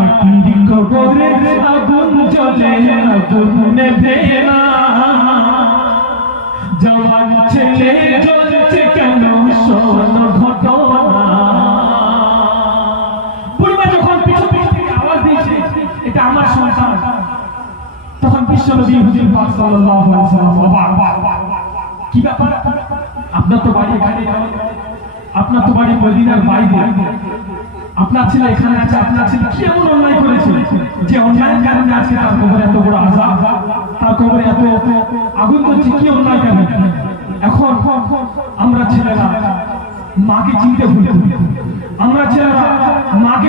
মাটির কবরে আগুন জ্বলে আগুন নেভে না জওয়ান ছেলে জ্বলছে কেন শোন ঘটনা বুড়িমা যখন পিছন থেকে আওয়াজ দিয়েছে এটা আমার সন্তান তখন বিশ্বনবী হুজুর পাক সাল্লাল্লাহু আলাইহি ওয়াসাল্লাম কি ব্যাপার আপনার তো বাড়ি এখানে আপনার তো বাড়ি মদিনার বাইরে আপনার ছেলে এখানে আছে আপনার ছেলে কি এমন অন্যায় করেছে যে অন্যায়ের কারণে আজকে তার কবরে এত বড় আযাব তার কবরে এত আগুন জ্বলছে কি অন্যায় কারণে এখন আমরা ছেলেরা মাকে চিনতে ভুলে আমরা ছেলেরা মাকে